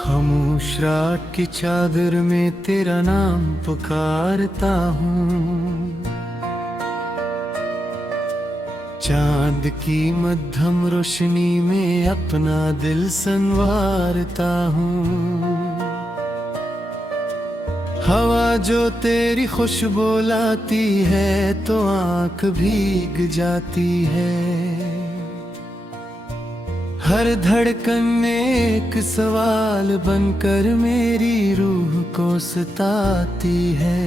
खामोश रात की चादर में तेरा नाम पुकारता हूँ। चांद की मध्यम रोशनी में अपना दिल संवारता हूँ। हवा जो तेरी खुशबू लाती है तो आँख भीग जाती है। हर धड़कन में एक सवाल बनकर मेरी रूह को सताती है।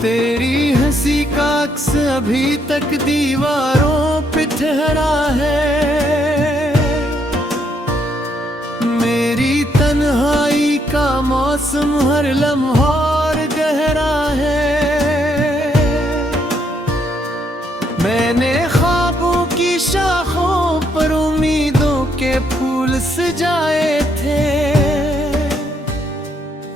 तेरी हंसी का अक्स अभी तक दीवारों पे ठहरा है। मेरी तन्हाई का मौसम हर लम्हा और गहरा है। मैंने ख्वाबों की शाखों पर उम्मीदों के फूल सजाए थे।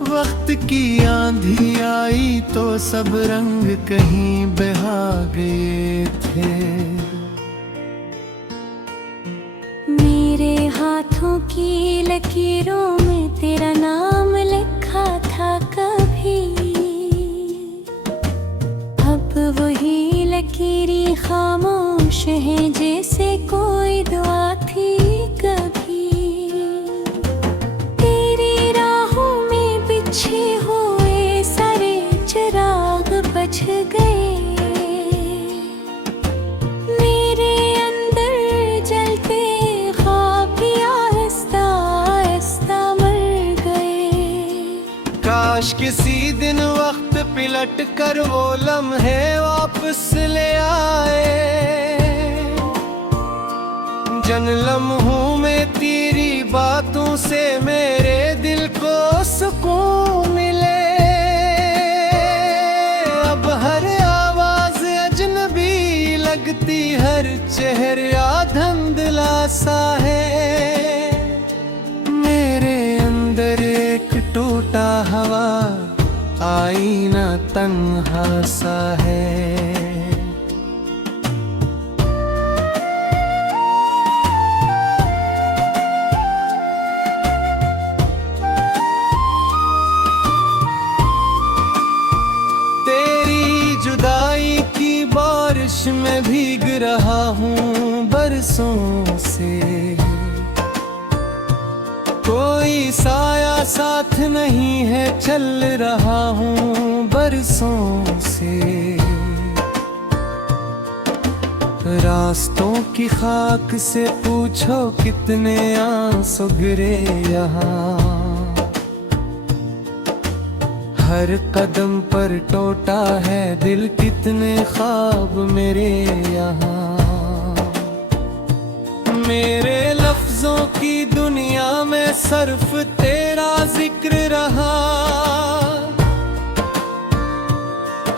वक्त की आंधी आई तो सब रंग कहीं बहा गए थे। मेरे हाथों की लकीरों में तेरा नाम लिखा था कभी। अब वही लकीरें खामोश हैं जैसे कोई दुआ थी कभी। तेरी राहों में बिछे हुए सारे चिराग बच गए। मेरे अंदर जलते ख्वाब भी आहिस्ता आहिस्ता मर गए। काश किसी दिन वक्त पिलट कर वो लम्हे वापस ले आए। जन लम्हों में तेरी बातों से मेरे दिल को सुकून मिले। अब हर आवाज अजनबी लगती, हर चेहरा धुंधला सा है। मेरे अंदर एक टूटा हवा आईना तन्हा सा है। तेरी जुदाई की बारिश में भीग रहा हूँ बरसों से। कोई साया साथ नहीं है, चल रहा हूँ बरसों से। रास्तों की खाक से पूछो कितने आंसू गिरे यहाँ। हर कदम पर टूटा है दिल, कितने ख्वाब मेरे यहाँ। मेरे लफ्जों की दुनिया में सिर्फ तेरा जिक्र रहा।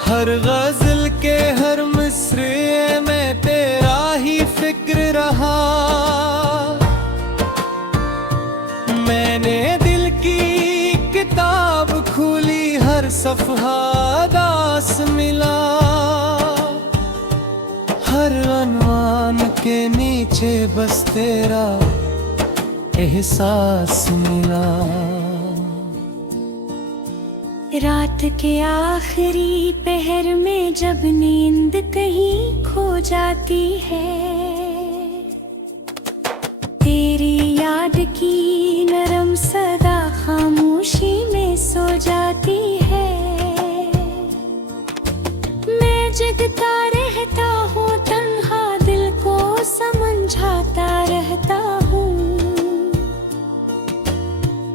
हर गजल के हर मिसरे में तेरा ही फिक्र रहा। मैंने दिल की किताब खोली, हर सफ़हा दास मिला। हर अनवान के नीचे बस तेरा एहसास मिला। रात के आखिरी पहर में जब नींद कहीं खो जाती है। तेरी याद की नरम सदा खामोशी में सो जाती है। मैं जगता रहता हूँ तन्हा, दिल को समझाता रहता हूँ।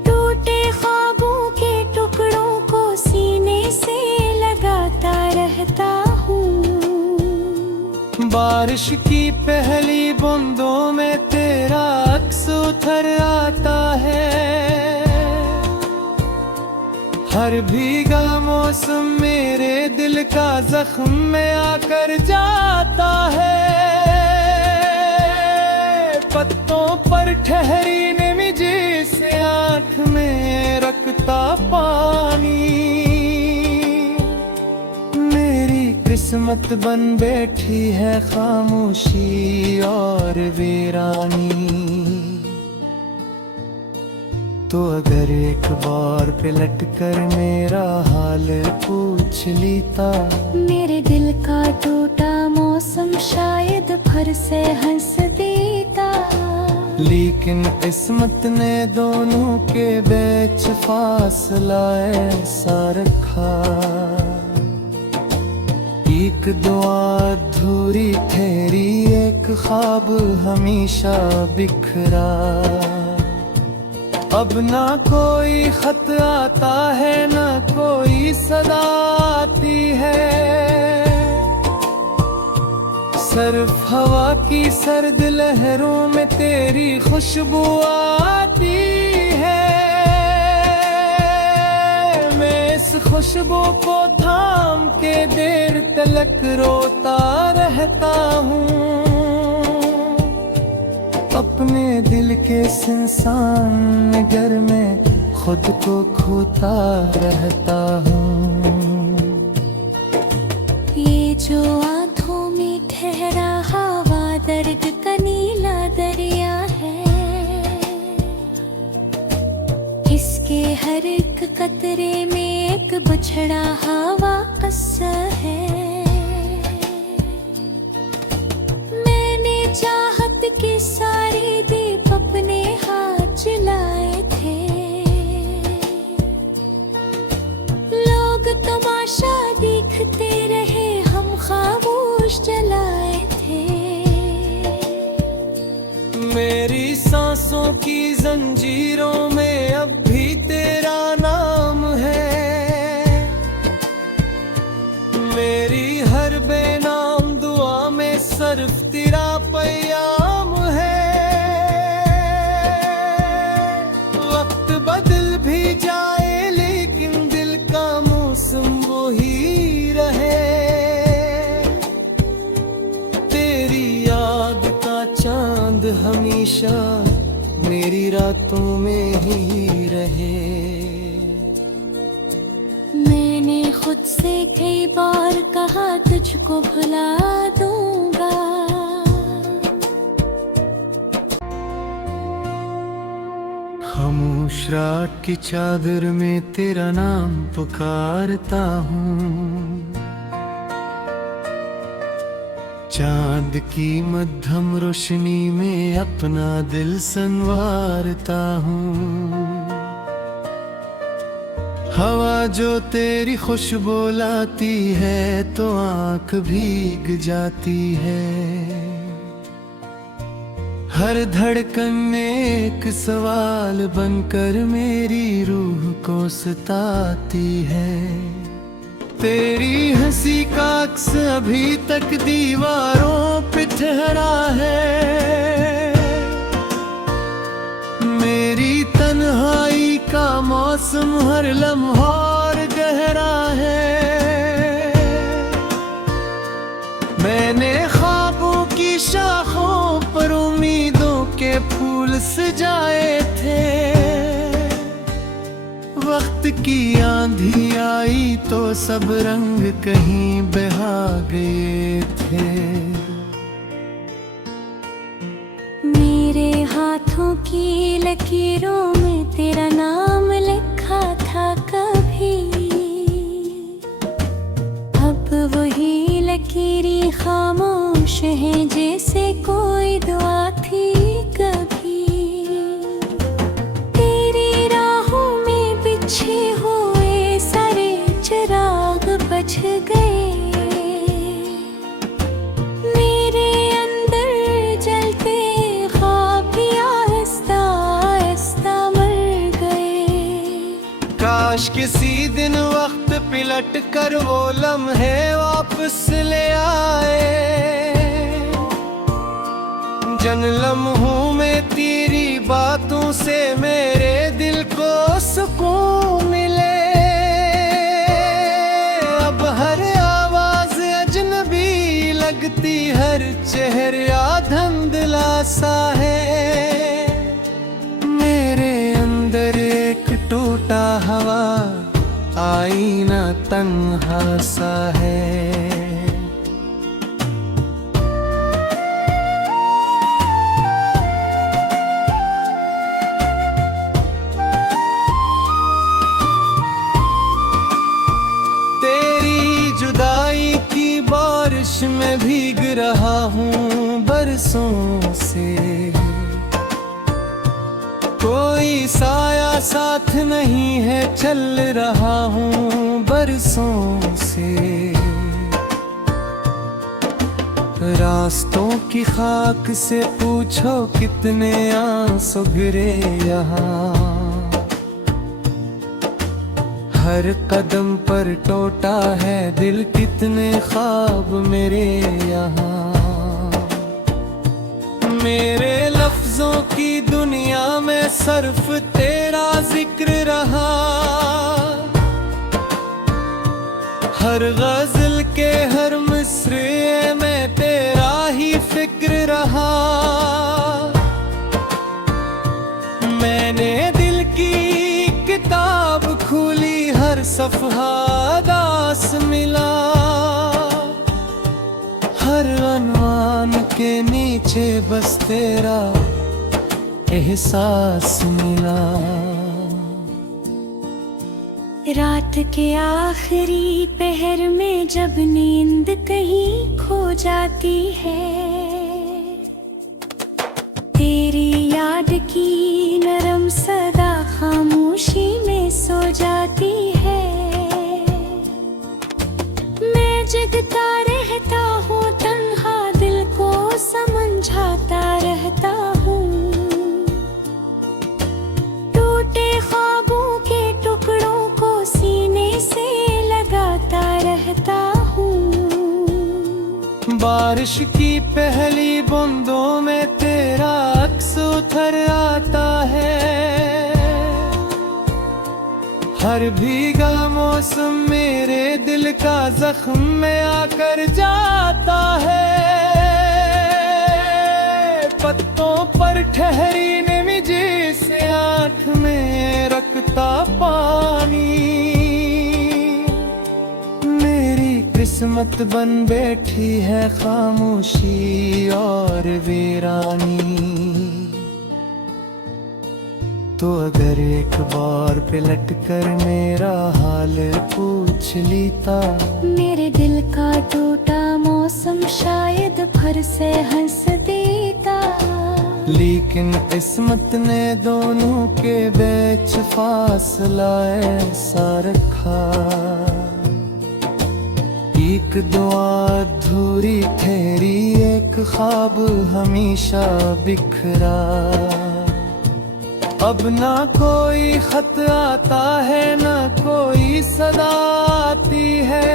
टूटे ख्वाबों के टुकड़ों को सीने से लगाता रहता हूँ। बारिश की पहली बूंदों में तेरा अक्स उतर आता है। हर भीगा मौसम मेरे दिल का जख्म में आकर जाता है। पत्तों पर ठहरी नमी जिसे आँख में रखता पानी। मेरी किस्मत बन बैठी है खामोशी और वीरानी। तो अगर एक बार पलट कर मेरा हाल पूछ लेता। मेरे दिल का टूटा मौसम शायद फिर से हंस देता। लेकिन किस्मत ने दोनों के बीच फासला ऐसा रखा। एक दुआ अधूरी ठहरी, एक ख्वाब हमेशा बिखरा। अब ना कोई खत आता है, ना कोई सदा आती है। सिर्फ हवा की सर्द लहरों में तेरी खुशबू आती है। मैं इस खुशबू को थाम के देर तलक रोता रहता हूँ। अपने दिल के सुनसान नगर में खुद को खोता रहता हूँ। ये जो आँखों में ठहरा हवा दर्द का नीला दरिया है। इसके हर एक कतरे में एक बछड़ा हवा किस्सा है। मैंने चाहत के सारे दीप अपने हाथ जलाए थे। लोग तमाशा देखते रहे, हम खामोश जलाए थे। मेरी सांसों की जंजीरों में अब भी तेरा नाम है। मेरी हर बेनाम दुआ में सिर्फ तेरा पैगाम है। वक्त बदल भी जाए लेकिन दिल का मौसम वो ही रहे। तेरी याद का चांद हमेशा मेरी रातों में ही रहे। मैंने खुद से कई बार कहा तुझको भुला दूंगा। खामोश रात की चादर में तेरा नाम पुकारता हूँ। चांद की मध्यम रोशनी में अपना दिल संवारता हूँ। हवा जो तेरी खुशबू लाती है तो आँख भीग जाती है। हर धड़कन में एक सवाल बनकर मेरी रूह को सताती है। तेरी हंसी का अक्स अभी तक दीवारों पे ठहरा है। मेरी तन्हाई का मौसम हर लम्हा और गहरा है। मैंने ख्वाबों की शाखों पर उम्मीदों के फूल सजाए थे। वक्त की आंधी आई तो सब रंग कहीं बहा गए थे। मेरे हाथों की लकीरों में तेरा नाम लिखा था कभी। अब वही लकीरें खामोश हैं जैसे कोई दुआ थी कभी। तेरी राहों में बिछे हुए सारे चिराग बच गए। मेरे अंदर जलते ख्वाब भी आहिस्ता आहिस्ता मर गए। काश किसी दिन वक्त पलट कर वो लम्हे वापस ले आए। जन लम्हों में तेरी बातों से मेरे दिल को सुकून मिले। अब हर आवाज अजनबी लगती, हर चेहरा धुंधला सा है। मेरे अंदर एक टूटा हवा आईना तन्हा सा है। बरसों से। कोई साया साथ नहीं है, चल रहा हूँ बरसों से। रास्तों की खाक से पूछो कितने आंसू गिरे यहाँ। हर कदम पर टूटा है दिल, कितने ख्वाब मेरे यहाँ। मेरे लफ्जों की दुनिया में सिर्फ तेरा जिक्र रहा। हर गजल के हर मिसरे में तेरा ही फिक्र रहा। मैंने दिल की किताब खोली, हर सफ़हा दास मिला। हर अनवान के नीचे बस तेरा एहसास मिला। रात के आखिरी पहर में जब नींद कहीं खो जाती है, तेरी याद की नरम सदा खामोशी में सो जाती है। मैं जगता रहता हूँ तन्हा, दिल को समझाता रहता हूँ। टूटे ख्वाबों के टुकड़ों को सीने से लगाता रहता हूँ। बारिश की पहली बूंदों में तेरा अक्स उतर आता है। हर भीगा मौसम मेरे दिल का जख्म में आकर जाता है। पत्तों पर ठहरी नमी जैसे आँख में रखता पानी। मेरी किस्मत बन बैठी है खामोशी और वीरानी। तो अगर एक बार पलट कर मेरा हाल पूछ लेता, मेरे दिल का टूटा मौसम शायद फिर से हंस देता। लेकिन किस्मत ने दोनों के बीच फासला ऐसा रखा। एक दुआ अधूरी ठहरी, एक ख्वाब हमेशा बिखरा। अब ना कोई खत आता है, ना कोई सदा आती है।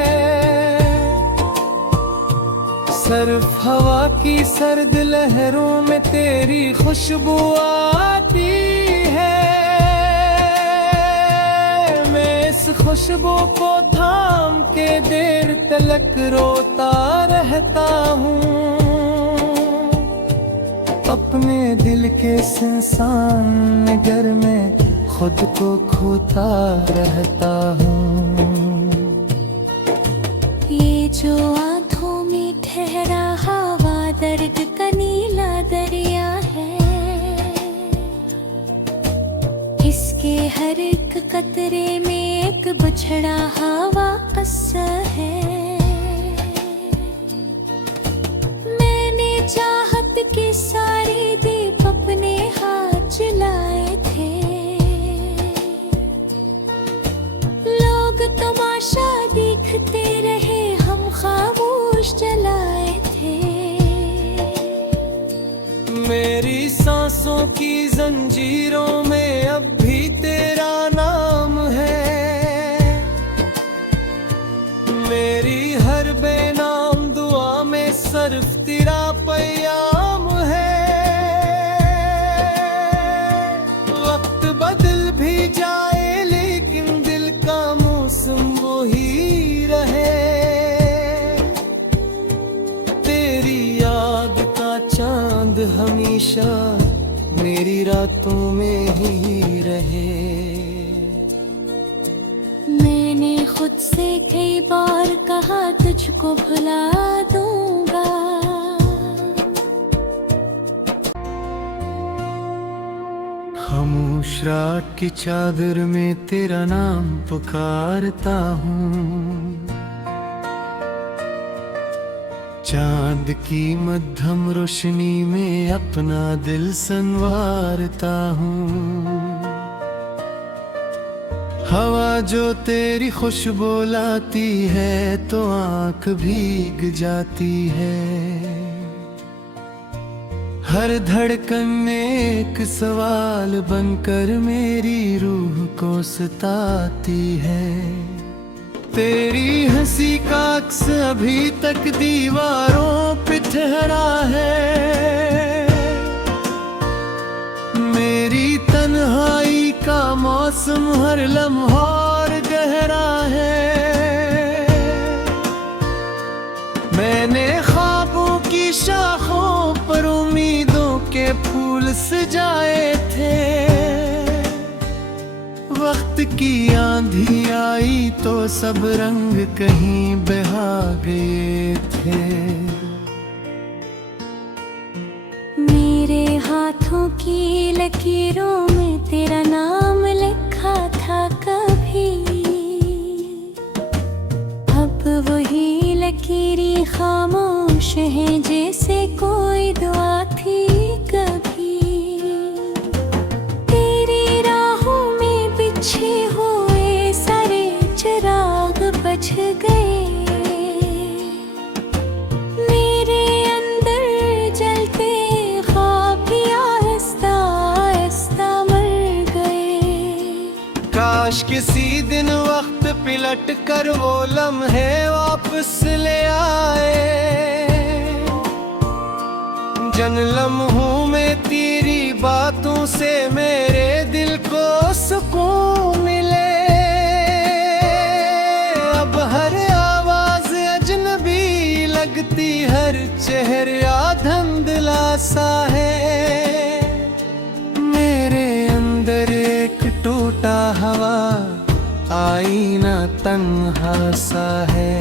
सिर्फ हवा की सर्द लहरों में तेरी खुशबू आती है। मैं इस खुशबू को थाम के देर तलक रोता रहता हूँ। अपने दिल के सुनसान नगर में खुद को खोता रहता हूँ। ये जो आँखों में ठहरा हवा दर्द का नीला दरिया है, इसके हर एक कतरे में एक बिछड़ा हवा किस्सा है। मैंने चाहत के सारे दीप अपने हाथ जलाए थे। लोग तमाशा देखते रहे, हम खामोश जलाए थे। मेरी सांसों की जंजीरों में अब भी तेरा नाम है। मेरी हर बेनाम दुआ में सिर्फ तेरा पैगाम है। वक्त बदल भी जाए लेकिन दिल का मौसम वो ही रहे। तेरी याद का चांद हमेशा मेरी रातों में ही रहे। मैंने खुद से कई बार कहा तुझको भुला दूंगा, खामोश रात की चादर में तेरा नाम पुकारता हूँ। चांद की मध्यम रोशनी में अपना दिल संवारता हूँ। हवा जो तेरी खुशबू लाती है तो आंख भीग जाती है। हर धड़कन में एक सवाल बनकर मेरी रूह को सताती है। तेरी हंसी का अक्स अभी तक दीवारों पे ठहरा है। मेरी तन्हाई का मौसम हर लम्हा और गहरा है। मैंने ख्वाबों की शाखों पर उम्मीदों के फूल सजाए थे। वक्त की आंधी आई तो सब रंग कहीं बहा गए थे। मेरे हाथों की लकीरों में तेरा नाम लिखा था कभी। अब वही लकीरें खामोश हैं जैसे कोई दुआ थी कभी। तेरी राहों में बिछे हुए सारे चिराग बुझ गए। मेरे अंदर जलते ख्वाब भी आहिस्ता आहिस्ता मर गए। काश किसी दिन वक्त पिलट कर वो लम्हे वापस ले आए। जन लम्हों में तेरी बातों से मेरे दिल को सुकून मिले। अब हर आवाज अजनबी लगती, हर चेहरा धुंधला सा है। मेरे अंदर एक टूटा हवा आईना तन्हा सा है।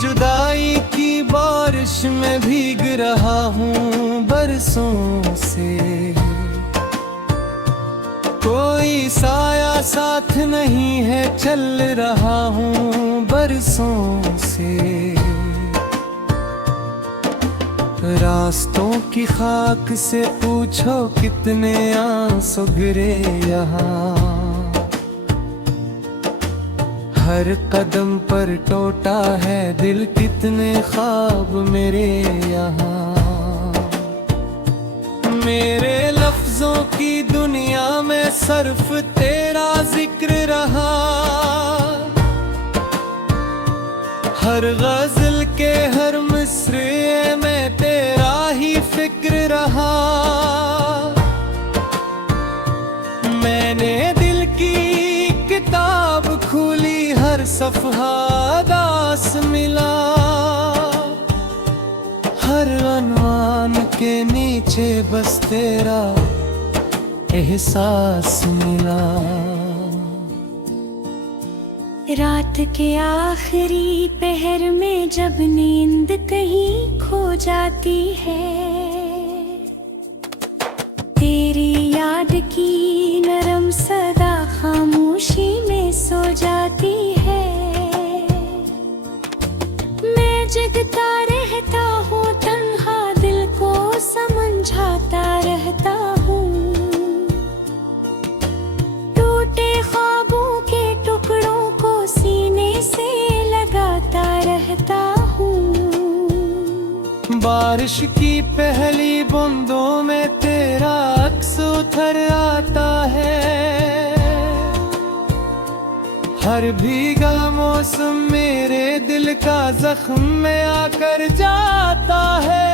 जुदाई की बारिश में भीग रहा हूँ बरसों से। कोई साया साथ नहीं है, चल रहा हूँ बरसों से। रास्तों की खाक से पूछो कितने आंसू गिरे यहाँ। हर कदम पर टूटा है दिल, कितने ख्वाब मेरे यहाँ। मेरे लफ्जों की दुनिया में सिर्फ तेरा जिक्र रहा। हर गजल के हर मिसरे में तेरा ही फिक्र रहा। मैंने दिल की किताब खोली, हर सफ़हा दास मिला। हर अनवान के नीचे बस तेरा एहसास मिला। रात के आखिरी पहर में जब नींद कहीं खो जाती है। तेरी याद की नरम सदा खामोशी में सो जाती है। मैं जगता रहता हूँ तन्हा, दिल को समझाता रहता हूँ। टूटे ख्वाबों के टुकड़ों को सीने से लगाता रहता हूँ। बारिश की पहली बूंदों में तेरा अक्स उतर आता है। हर भीगा मौसम मेरे दिल का जख्म में आकर जाता है।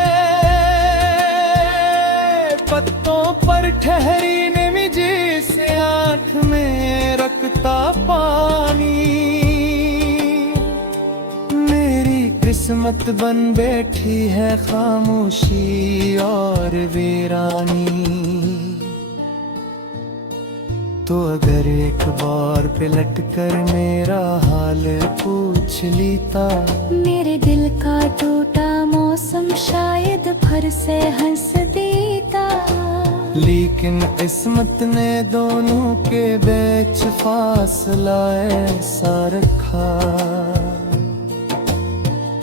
पत्तों पर ठहरी नमी जिसे आँख में रखता पानी। मेरी किस्मत बन बैठी है खामोशी और वीरानी। तो अगर एक बार पलट कर मेरा हाल पूछ लेता। मेरे दिल का टूटा मौसम शायद फिर से हंस देता। लेकिन किस्मत ने दोनों के बीच फासला ऐसा रखा।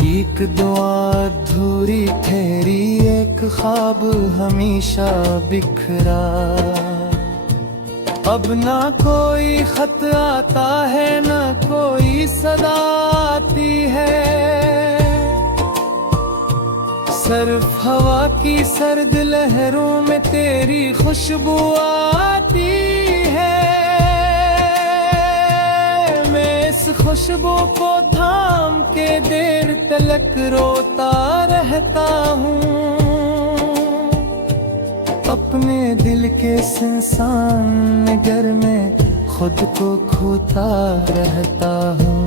एक दुआ अधूरी ठहरी, एक ख्वाब हमेशा बिखरा। अब ना कोई खत आता है, ना कोई सदा आती है। सिर्फ हवा की सर्द लहरों में तेरी खुशबू आती है। मैं इस खुशबू को थाम के देर तलक रोता रहता हूँ। अपने दिल के सुनसान नगर में खुद को खोता रहता हूँ।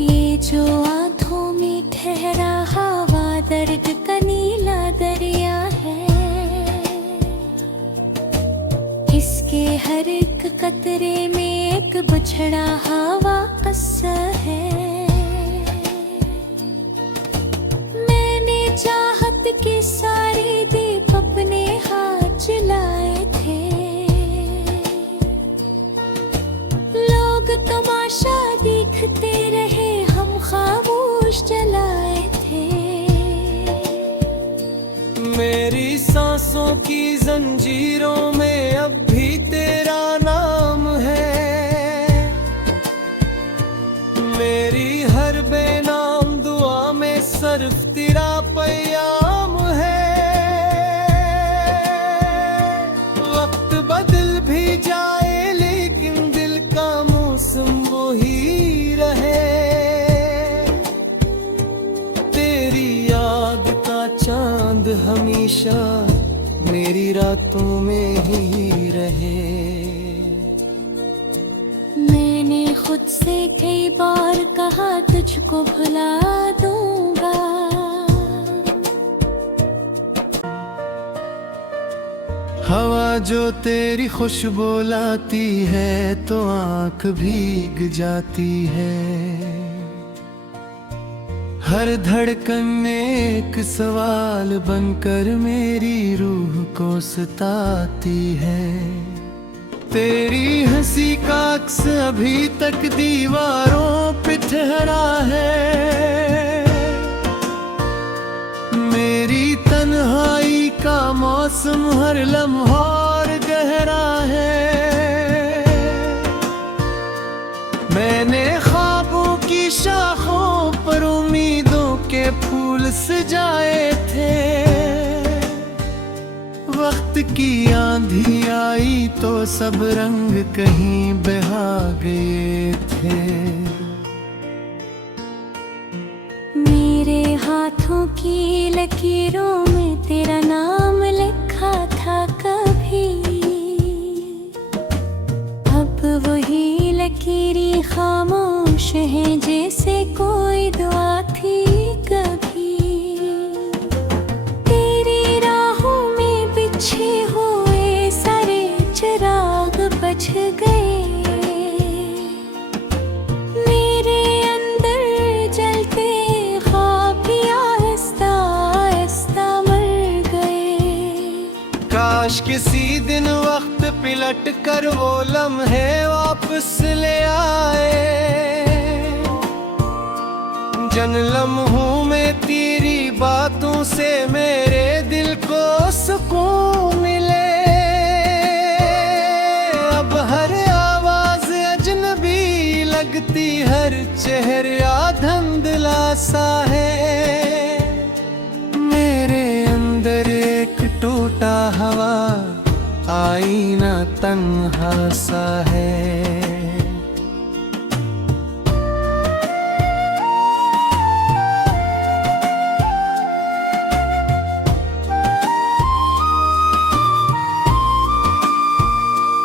ये जो आँखों में ठहरा हवा दर्द का नीला दरिया है। इसके हर एक कतरे में एक बिछड़ा हवा किस्सा है। मैंने चाहत के सारे दीप अपने हाथ जलाए थे। लोग तमाशा देखते रहे, हम खामोश जलाए थे। मेरी सांसों की जंजीरों में अब भी तेरा नाम है। मेरी हर बेनाम दुआ में सिर्फ तेरा पैगाम है। वक्त बदल भी जाए लेकिन दिल का मौसम वो ही रहे। तेरी याद का चांद हमेशा मेरी रातों में ही रहे। मैंने खुद से कई बार कहा तुझको भुला दूंगा। हवा जो तेरी खुशबू लाती है तो आँख भीग जाती है। हर धड़कन में एक सवाल बनकर मेरी रूह को सताती है। तेरी हंसी का अक्स अभी तक दीवारों पे ठहरा है। मेरी तन्हाई का मौसम हर लम्हा और गहरा है। मैंने ख्वाबों की शाखों पर उम्मीदों के फूल सजाए थे। वक्त की आंधी आई तो सब रंग कहीं बहा गए थे। मेरे हाथों की लकीरों में तेरा नाम लिखा था कभी। अब वही लकीरें खामोश हैं जैसे कोई दुआ थी कभी। तेरी राहों में बिछे हुए सारे चिराग बुझ गए। मेरे अंदर जलते ख्वाब भी आहिस्ता आहिस्ता मर गए। काश किसी दिन वक्त पलट कर वो लम्हे वापस ले आए। जन लम्हों में तेरी बातों से मेरे दिल को सुकून मिले। अब हर आवाज अजनबी लगती, हर चेहरा धुंधला सा है। मेरे अंदर एक टूटा हवा आईना तन्हा सा है।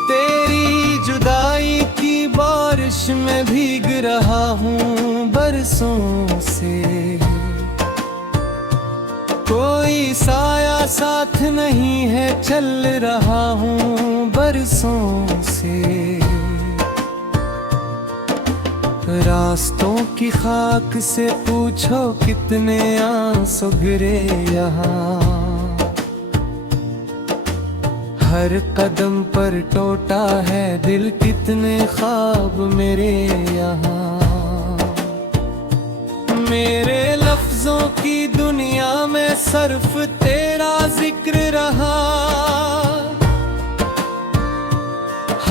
तेरी जुदाई की बारिश में भीग रहा हूँ बरसों से। कोई साया साथ नहीं है, चल रहा हूँ बरसों से। रास्तों की खाक से पूछो कितने आंसू गिरे यहाँ। हर कदम पर टूटा है दिल, कितने ख्वाब मेरे यहाँ। मेरे लफ्जों की दुनिया में सिर्फ तेरा जिक्र रहा।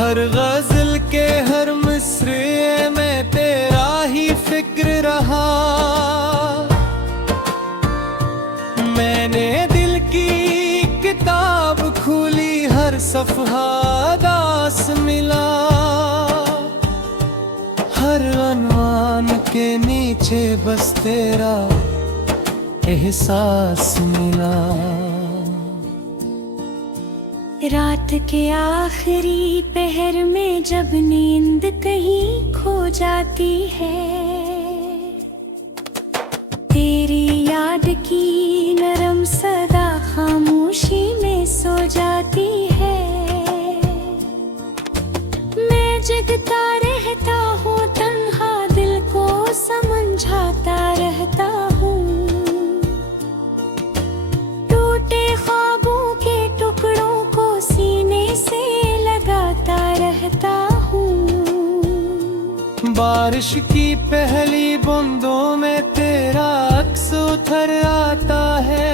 हर गजल के हर मिसरे में तेरा ही फिक्र रहा। मैंने दिल की किताब खोली, हर सफ़हा दास मिला। हर अनवान के नीचे बस तेरा एहसास मिला। रात के आखिरी पहर में जब नींद कहीं खो जाती है, तेरी याद की नरम सदा खामोशी में सो जाती है। मैं जगता रहता हूँ तन्हा, दिल को समझाता रहता हूँ। टूटे ख्वाबों के टुकड़ों को सीने से लगाता रहता हूँ। बारिश की पहली बूंदों में तेरा अक्स उतर आता है।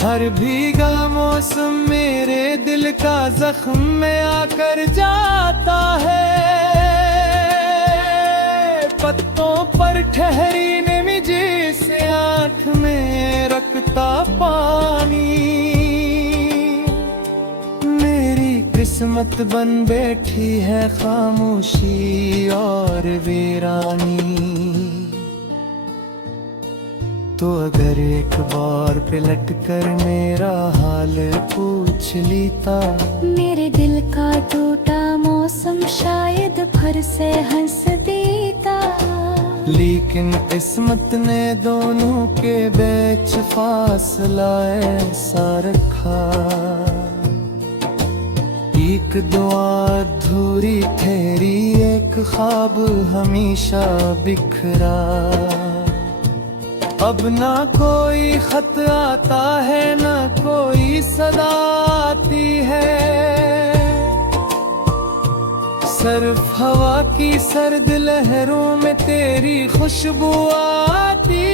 हर भीगा मौसम मेरे दिल का जख्म में आकर जाता है। पत्तों पर ठहरी निमी जैसे आँख में रखता पानी। मेरी किस्मत बन बैठी है खामोशी और वीरानी। तो अगर एक बार पलट कर मेरा हाल पूछ लेता, मेरे दिल का टूटा मौसम शायद फिर से हंस देता। लेकिन किस्मत ने दोनों के बीच फासला ऐसा रखा। एक दुआ अधूरी ठहरी, एक ख्वाब हमेशा बिखरा। अब ना कोई खत आता है, ना कोई सदा आती है। सिर्फ हवा की सर्द लहरों में तेरी खुशबू आती